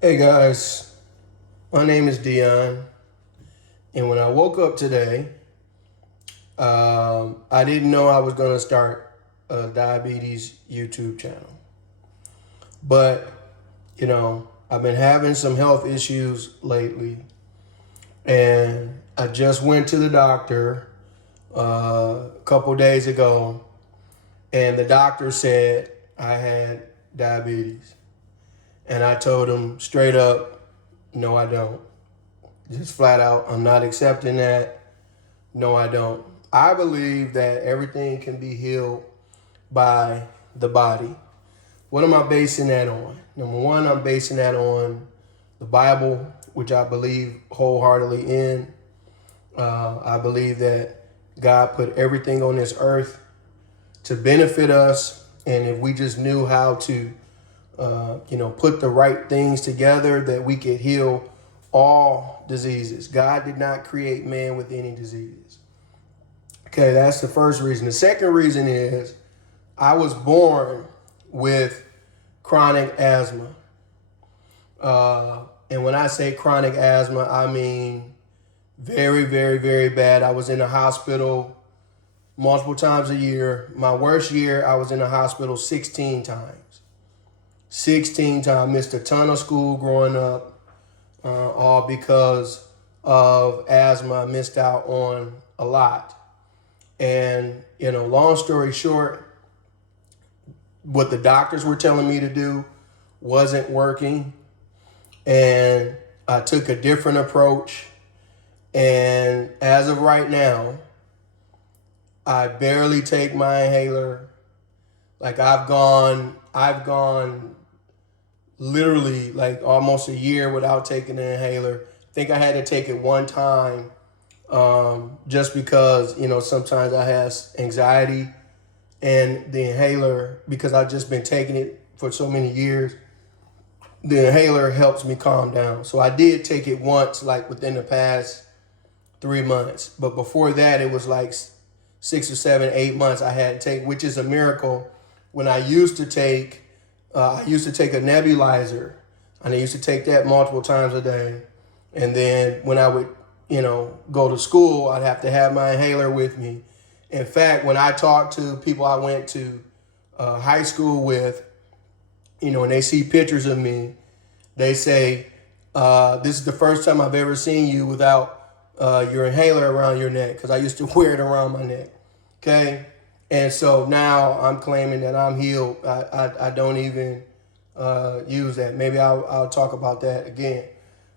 Hey guys, my name is Dion, and when I woke up today, I didn't know I was going to start a diabetes YouTube channel. But, I've been having some health issues lately, and I just went to the doctor a couple days ago, and the doctor said I had diabetes. And I told him straight up, no, I don't. Just flat out, I'm not accepting that. No, I don't. I believe that everything can be healed by the body. What am I basing that on? Number one, I'm basing that on the Bible, which I believe wholeheartedly in. I believe that God put everything on this earth to benefit us, and if we just knew how to, put the right things together, that we could heal all diseases. God did not create man with any diseases. Okay, that's the first reason. The second reason is I was born with chronic asthma. And when I say chronic asthma, I mean very, very, very bad. I was in the hospital multiple times a year. My worst year, I was in the hospital 16 times. 16 times. Missed a ton of school growing up, all because of asthma. I missed out on a lot. And, long story short, what the doctors were telling me to do wasn't working. And I took a different approach. And as of right now, I barely take my inhaler. Like I've gone literally like almost a year without taking an inhaler. I think I had to take it one time, just because, sometimes I have anxiety, and the inhaler, because I've just been taking it for so many years, the inhaler helps me calm down. So I did take it once, like within the past 3 months. But before that, it was like 6 or 7, 8 months I had to take, which is a miracle. When I used to take a nebulizer, and I used to take that multiple times a day. And then when I would, go to school, I'd have to have my inhaler with me. In fact, when I talk to people I went to high school with, and they see pictures of me, they say, this is the first time I've ever seen you without your inhaler around your neck, because I used to wear it around my neck. Okay? And so now I'm claiming that I'm healed. I don't even use that. Maybe I'll talk about that again.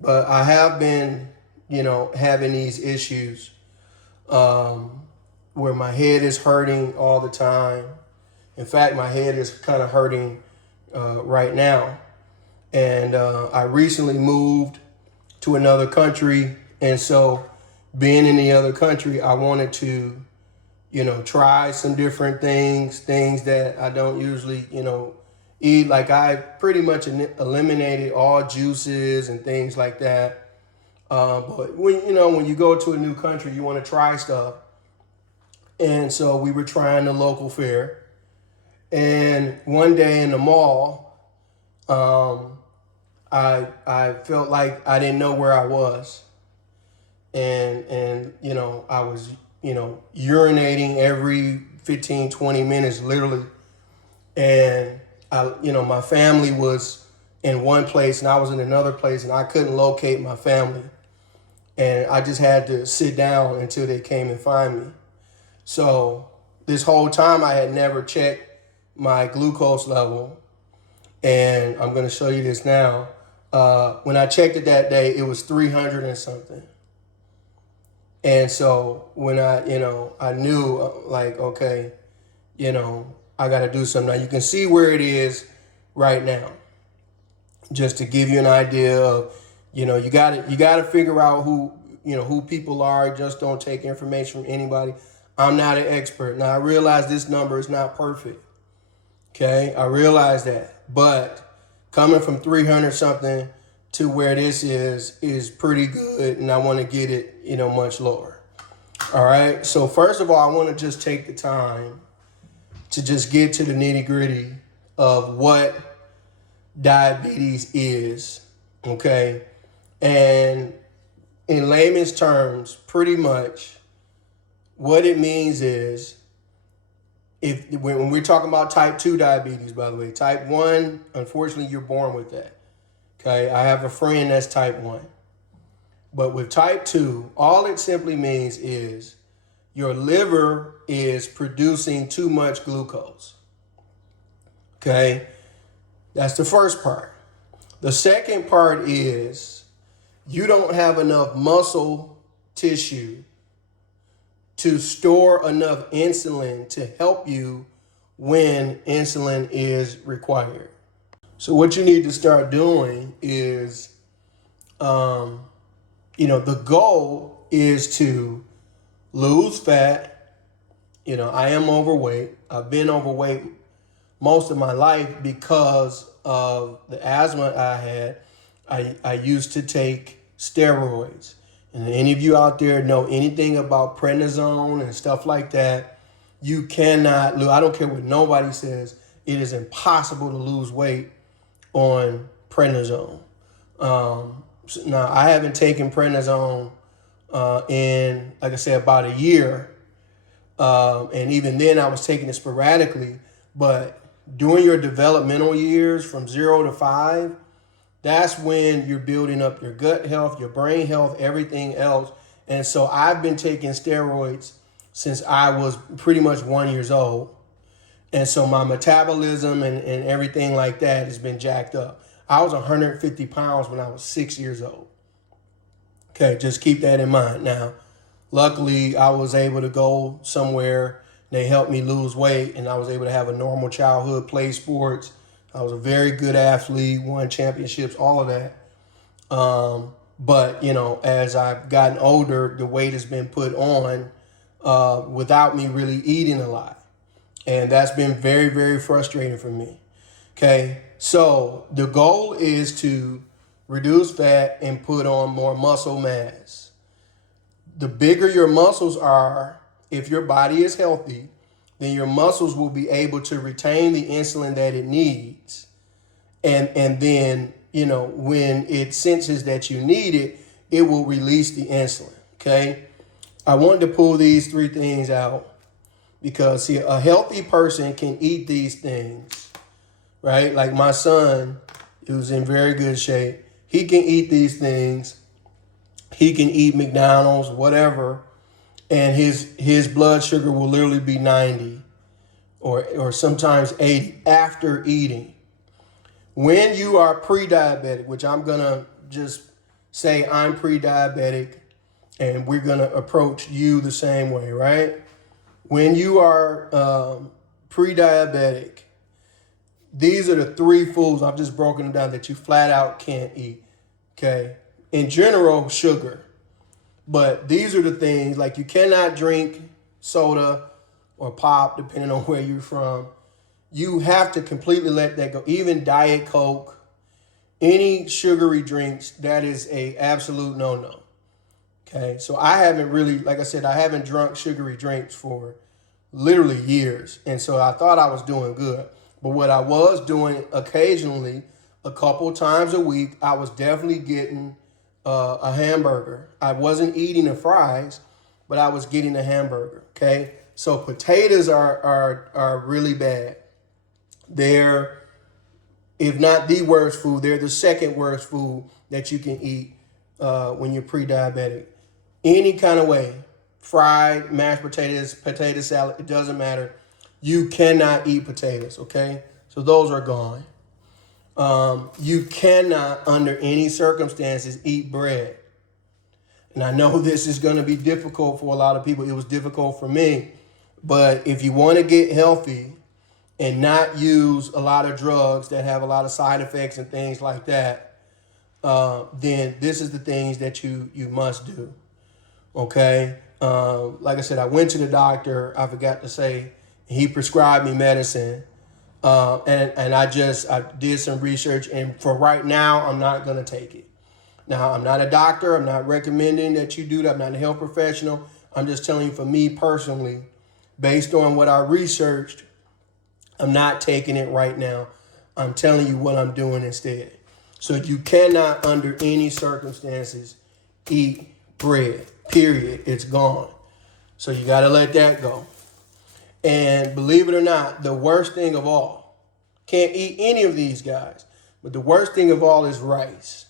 But I have been, having these issues where my head is hurting all the time. In fact, my head is kind of hurting right now. And I recently moved to another country. And so being in the other country, I wanted to, try some different things that I don't usually, eat. Like I pretty much eliminated all juices and things like that. But when you go to a new country, you want to try stuff. And so we were trying the local fare. And one day in the mall, I felt like I didn't know where I was. And I was, urinating every 15, 20 minutes, literally. And my family was in one place and I was in another place, and I couldn't locate my family. And I just had to sit down until they came and find me. So this whole time I had never checked my glucose level. And I'm going to show you this now. When I checked it that day, it was 300 and something. And so when I knew, like, okay, I got to do something. Now you can see where it is right now, just to give you an idea of, you got to figure out who people are. Just don't take information from anybody. I'm not an expert. Now I realize this number is not perfect. Okay, I realize that, but coming from 300 something to where this is pretty good, and I want to get it, much lower. All right. So first of all, I want to just take the time to just get to the nitty gritty of what diabetes is Okay. And in layman's terms, pretty much what it means is, if when we're talking about type 2 diabetes, by the way, type 1, unfortunately, you're born with that. Okay. I have a friend that's type 1. But with type 2, all it simply means is your liver is producing too much glucose. Okay. That's the first part. The second part is you don't have enough muscle tissue to store enough insulin to help you when insulin is required. So what you need to start doing is, the goal is to lose fat. I am overweight. I've been overweight most of my life because of the asthma I had. I used to take steroids. And any of you out there know anything about prednisone and stuff like that, you cannot lose. I don't care what nobody says. It is impossible to lose weight on prednisone. Now, I haven't taken prednisone in, like I said, about a year. And even then, I was taking it sporadically. But during your developmental years from 0 to 5, that's when you're building up your gut health, your brain health, everything else. And so I've been taking steroids since I was pretty much 1 year old. And so my metabolism and everything like that has been jacked up. I was 150 pounds when I was 6 years old. Okay, just keep that in mind. Now, luckily, I was able to go somewhere. They helped me lose weight, and I was able to have a normal childhood, play sports. I was a very good athlete, won championships, all of that. But, as I've gotten older, the weight has been put on without me really eating a lot. And that's been very, very frustrating for me. Okay, so the goal is to reduce fat and put on more muscle mass. The bigger your muscles are, if your body is healthy, then your muscles will be able to retain the insulin that it needs. And then, when it senses that you need it, it will release the insulin. Okay. I wanted to pull these 3 things out because, see, a healthy person can eat these things, right? Like my son, who's in very good shape, he can eat these things. He can eat McDonald's, whatever, and his blood sugar will literally be 90 or sometimes 80 after eating. When you are pre-diabetic, which I'm going to just say I'm pre-diabetic, and we're going to approach you the same way, right? When you are pre-diabetic, these are the 3 foods, I've just broken them down, that you flat out can't eat, okay? In general, sugar. But these are the things, like you cannot drink soda or pop, depending on where you're from. You have to completely let that go. Even Diet Coke, any sugary drinks, that is a absolute no-no. Okay, so I haven't really, like I said, I haven't drunk sugary drinks for literally years. And so I thought I was doing good. But what I was doing occasionally, a couple times a week, I was definitely getting a hamburger. I wasn't eating the fries, but I was getting a hamburger. Okay, so potatoes are really bad. They're, if not the worst food, they're the second worst food that you can eat when you're pre-diabetic. Any kind of way, fried, mashed potatoes, potato salad, it doesn't matter. You cannot eat potatoes, okay? So those are gone. You cannot, under any circumstances, eat bread. And I know this is going to be difficult for a lot of people. It was difficult for me. But if you want to get healthy and not use a lot of drugs that have a lot of side effects and things like that, then this is the things that you must do. Okay? Like I said, I went to the doctor. I forgot to say, he prescribed me medicine. And I did some research, and for right now, I'm not going to take it. Now, I'm not a doctor. I'm not recommending that you do that. I'm not a health professional. I'm just telling you, for me personally, based on what I researched, I'm not taking it right now. I'm telling you what I'm doing instead. So you cannot, under any circumstances, eat bread, period. It's gone. So you got to let that go. And believe it or not, the worst thing of all, can't eat any of these guys, but the worst thing of all is rice.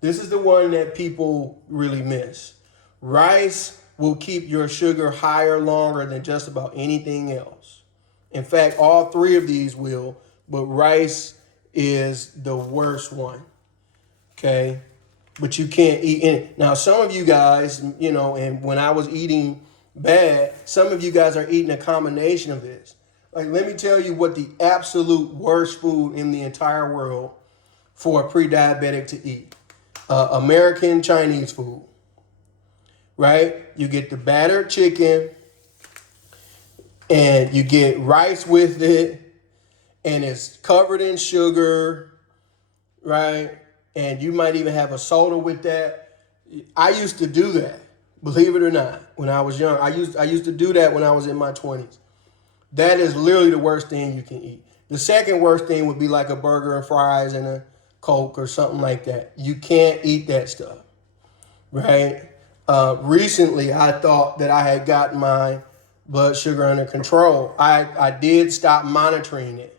This is the one that people really miss. Rice will keep your sugar higher longer than just about anything else. In fact, all three of these will, but rice is the worst one. Okay? But you can't eat any. Now, some of you guys, and when I was eating bad, some of you guys are eating a combination of this. Like, let me tell you what the absolute worst food in the entire world for a pre-diabetic to eat. American Chinese food, right? You get the battered chicken and you get rice with it and it's covered in sugar, right? And you might even have a soda with that. I used to do that, believe it or not, when I was young. I used to do that when I was in my 20s. That is literally the worst thing you can eat. The second worst thing would be like a burger and fries and a Coke or something like that. You can't eat that stuff, right? Recently, I thought that I had gotten my blood sugar under control. I did stop monitoring it.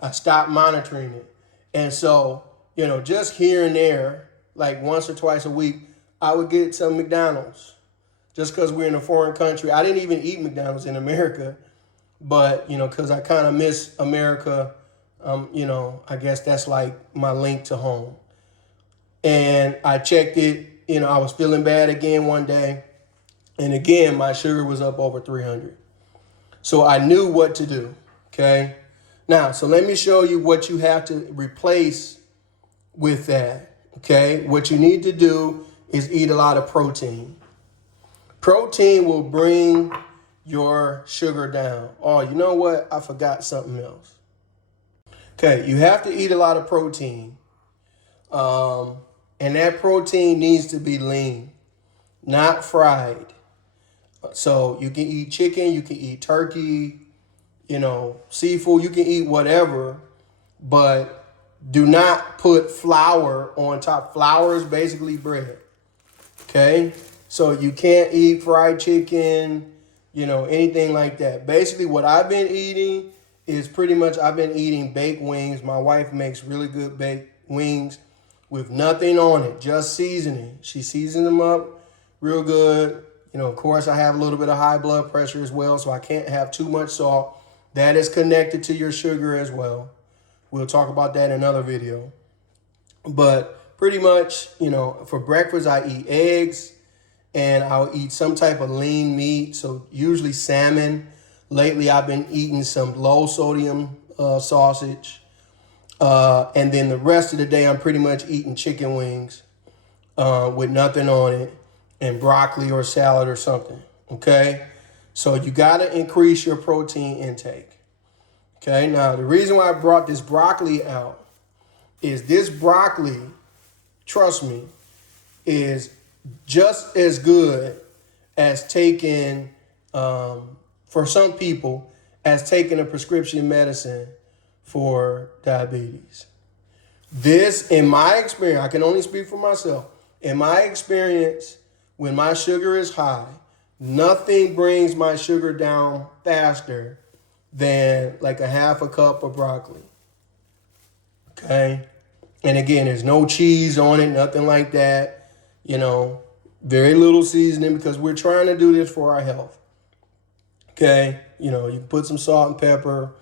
I stopped monitoring it. And so, just here and there, like once or twice a week, I would get some McDonald's just because we're in a foreign country. I didn't even eat McDonald's in America, but, because I kind of miss America, I guess that's like my link to home. And I checked it, I was feeling bad again one day. And again, my sugar was up over 300. So I knew what to do, okay? Now, so let me show you what you have to replace with that, okay? What you need to do is eat a lot of protein. Protein will bring your sugar down. Oh, you know what? I forgot something else. Okay, you have to eat a lot of protein. And that protein needs to be lean, not fried. So you can eat chicken, you can eat turkey, seafood, you can eat whatever, but do not put flour on top. Flour is basically bread, okay? So you can't eat fried chicken, anything like that. Basically what I've been eating is pretty much I've been eating baked wings. My wife makes really good baked wings with nothing on it, just seasoning. She seasons them up real good. Of course, I have a little bit of high blood pressure as well, so I can't have too much salt. That is connected to your sugar as well. We'll talk about that in another video. But pretty much, for breakfast, I eat eggs and I'll eat some type of lean meat, so usually salmon. Lately, I've been eating some low sodium sausage. And then the rest of the day, I'm pretty much eating chicken wings with nothing on it and broccoli or salad or something, okay? So you got to increase your protein intake, okay? Now, the reason why I brought this broccoli out is this broccoli, trust me, is just as good as taking, for some people, as taking a prescription medicine for diabetes. This, in my experience, I can only speak for myself. In my experience, when my sugar is high, nothing brings my sugar down faster than like a half a cup of broccoli. Okay? And again, there's no cheese on it, nothing like that. Very little seasoning because we're trying to do this for our health. Okay? You can put some salt and pepper,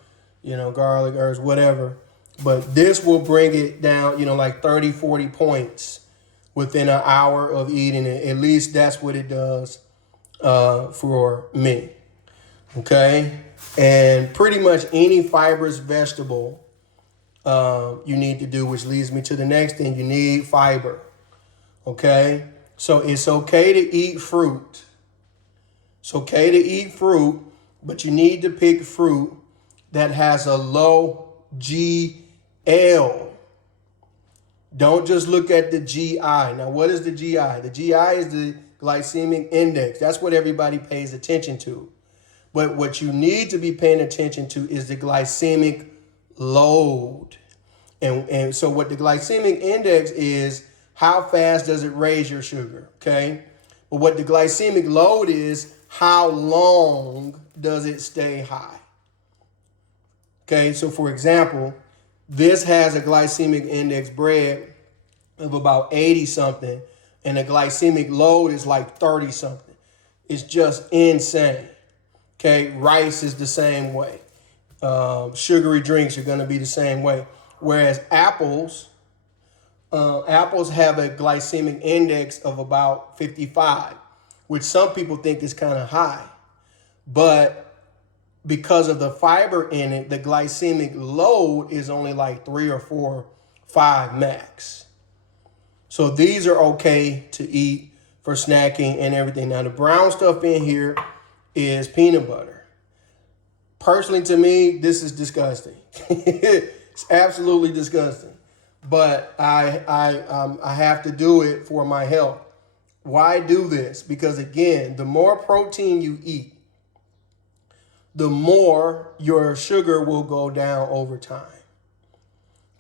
garlic, herbs, whatever. But this will bring it down, like 30, 40 points within an hour of eating it. At least that's what it does for me. Okay? And pretty much any fibrous vegetable you need to do, which leads me to the next thing. You need fiber. Okay? So it's okay to eat fruit. It's okay to eat fruit, but you need to pick fruit that has a low GL. Don't just look at the GI. Now, what is the GI? The GI is the glycemic index. That's what everybody pays attention to. But what you need to be paying attention to is the glycemic load. And so what the glycemic index is, how fast does it raise your sugar, okay? But what the glycemic load is, how long does it stay high? Okay, so for example, this has a glycemic index bread of about 80 something, and the glycemic load is like 30 something. It's just insane. Okay, rice is the same way. Sugary drinks are going to be the same way. Whereas apples have a glycemic index of about 55, which some people think is kind of high. But because of the fiber in it, the glycemic load is only like 3 or 4, 5 max. So these are okay to eat for snacking and everything. Now the brown stuff in here is peanut butter. Personally, to me, this is disgusting. It's absolutely disgusting. But I have to do it for my health. Why do this? Because again, the more protein you eat, the more your sugar will go down over time.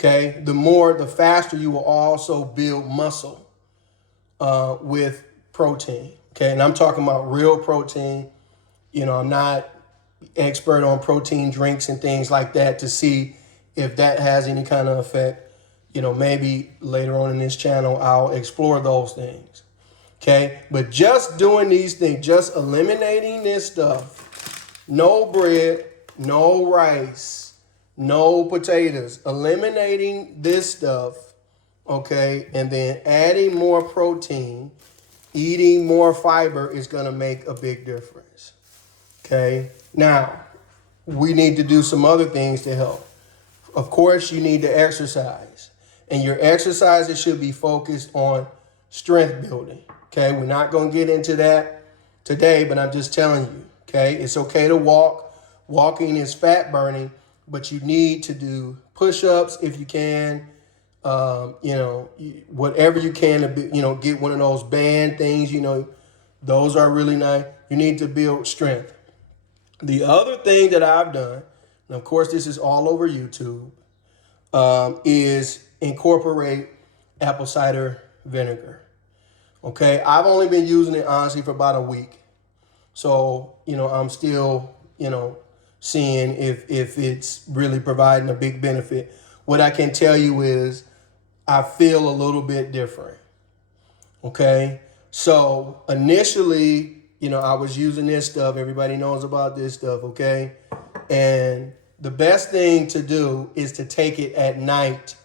Okay, the faster you will also build muscle with protein. Okay, and I'm talking about real protein. You know, I'm not expert on protein drinks and things like that to see if that has any kind of effect. You know, maybe later on in this channel, I'll explore those things. Okay, but just doing these things, just eliminating this stuff, no bread, no rice, no potatoes, eliminating this stuff, okay, and then adding more protein, eating more fiber is going to make a big difference. Okay, now we need to do some other things to help. Of course, you need to exercise, and your exercises should be focused on strength building. Okay, we're not going to get into that today, but I'm just telling you, okay, it's okay to walk. Walking is fat burning, but you need to do push-ups if you can, whatever you can to, get one of those band things, those are really nice. You need to build strength. The other thing that I've done, and of course this is all over YouTube, is incorporate apple cider vinegar. Okay, I've only been using it honestly for about a week. So, I'm still, seeing if it's really providing a big benefit. What I can tell you is I feel a little bit different. Okay, so initially, I was using this stuff. Everybody knows about this stuff, okay? And the best thing to do is to take it at night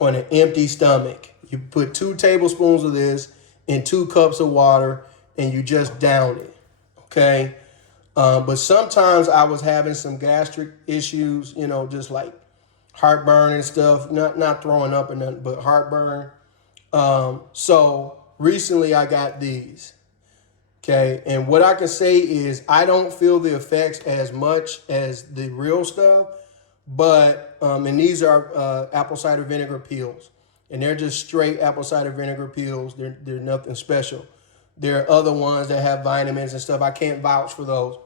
on an empty stomach. You put 2 tablespoons of this in 2 cups of water and you just down it, okay? But sometimes I was having some gastric issues, just like heartburn and stuff, not throwing up and nothing, but heartburn. So recently I got these. Okay, and what I can say is I don't feel the effects as much as the real stuff, but, and these are apple cider vinegar pills, and they're just straight apple cider vinegar pills. They're nothing special. There are other ones that have vitamins and stuff. I can't vouch for those.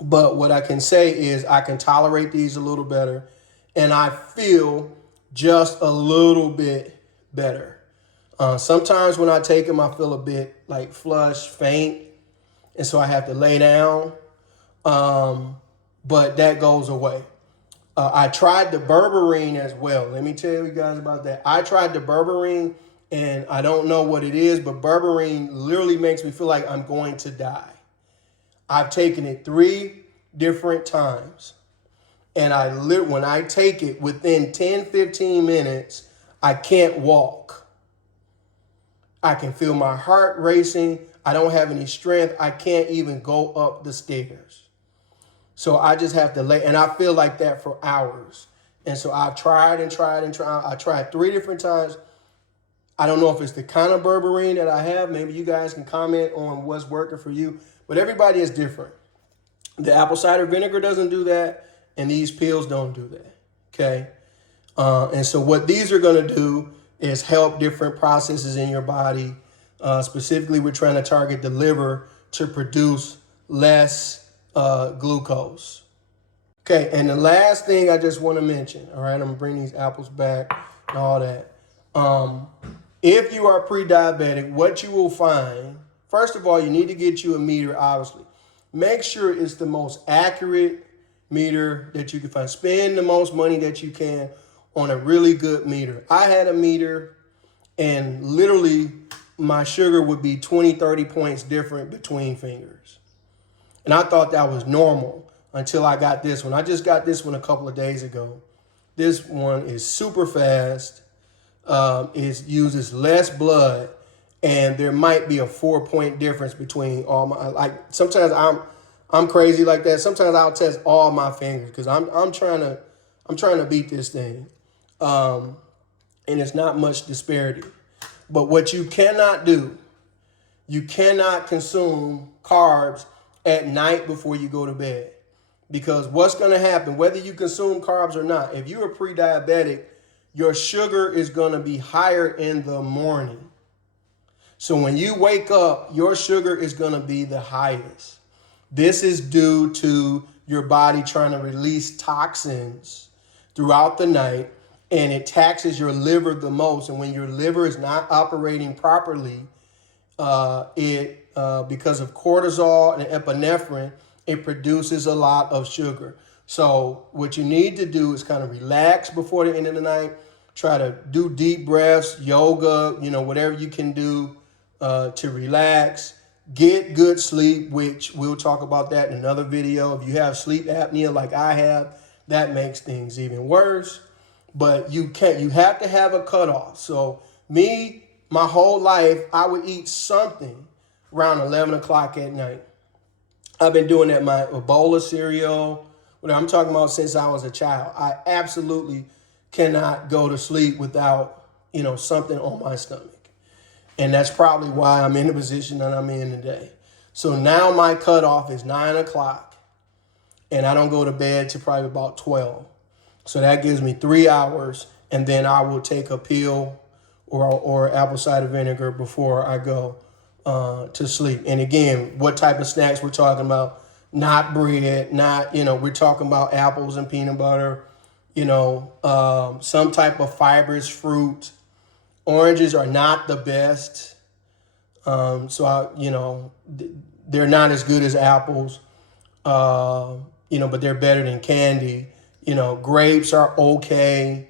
But what I can say is I can tolerate these a little better, and I feel just a little bit better. Sometimes when I take them, I feel a bit like flush, faint, and so I have to lay down. But that goes away. I tried the berberine as well. Let me tell you guys about that. I tried the berberine, and I don't know what it is, but berberine literally makes me feel like I'm going to die. I've taken it 3 different times, and when I take it, within 10, 15 minutes, I can't walk. I can feel my heart racing. I don't have any strength. I can't even go up the stairs. So I just have to lay, and I feel like that for hours. And so I've tried and tried and tried. I tried 3 different times. I don't know if it's the kind of berberine that I have. Maybe you guys can comment on what's working for you. But everybody is different. The apple cider vinegar doesn't do that, and these pills don't do that. Okay? And so what these are going to do is help different processes in your body. Specifically, we're trying to target the liver to produce less glucose. Okay, and the last thing I just want to mention, all right, I'm gonna bring these apples back and all that. If you are pre-diabetic, what you will find, first of all, you need to get you a meter, obviously. Make sure it's the most accurate meter that you can find. Spend the most money that you can on a really good meter. I had a meter, and literally my sugar would be 20, 30 points different between fingers. And I thought that was normal until I got this one. I just got this one a couple of days ago. This one is super fast. It uses less blood, and there might be a 4-point difference between all my, like, sometimes I'm crazy like that. Sometimes I'll test all my fingers because I'm trying to beat this thing. And it's not much disparity. But what you cannot do, you cannot consume carbs at night before you go to bed. Because what's going to happen, whether you consume carbs or not, if you're pre-diabetic, your sugar is going to be higher in the morning. So when you wake up, your sugar is going to be the highest. This is due to your body trying to release toxins throughout the night, and it taxes your liver the most. And when your liver is not operating properly, because of cortisol and epinephrine, it produces a lot of sugar. So what you need to do is kind of relax before the end of the night. Try to do deep breaths, yoga, whatever you can do to relax. Get good sleep, which we'll talk about that in another video. If you have sleep apnea like I have, that makes things even worse. But you have to have a cutoff. So my whole life, I would eat something around 11 o'clock at night. I've been doing that, a bowl of cereal, whatever. I'm talking about since I was a child. I absolutely cannot go to sleep without, something on my stomach. And that's probably why I'm in the position that I'm in today. So now my cutoff is 9 o'clock, and I don't go to bed till probably about 12. So that gives me 3 hours, and then I will take a pill or apple cider vinegar before I go to sleep. And again, what type of snacks we're talking about? Not bread, we're talking about apples and peanut butter, some type of fibrous fruit. Oranges are not the best. So they're not as good as apples, but they're better than candy. Grapes are okay.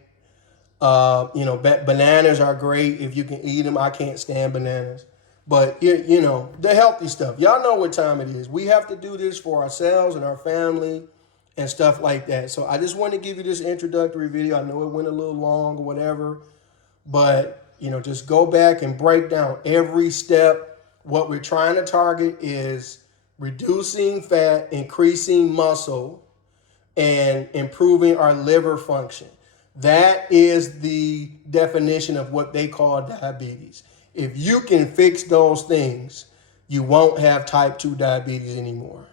Bananas are great if you can eat them. I can't stand bananas. But, the healthy stuff. Y'all know what time it is. We have to do this for ourselves and our family and stuff like that. So I just want to give you this introductory video. I know it went a little long or whatever. But, just go back and break down every step. What we're trying to target is reducing fat, increasing muscle, and improving our liver function. That is the definition of what they call diabetes. If you can fix those things, you won't have type 2 diabetes anymore.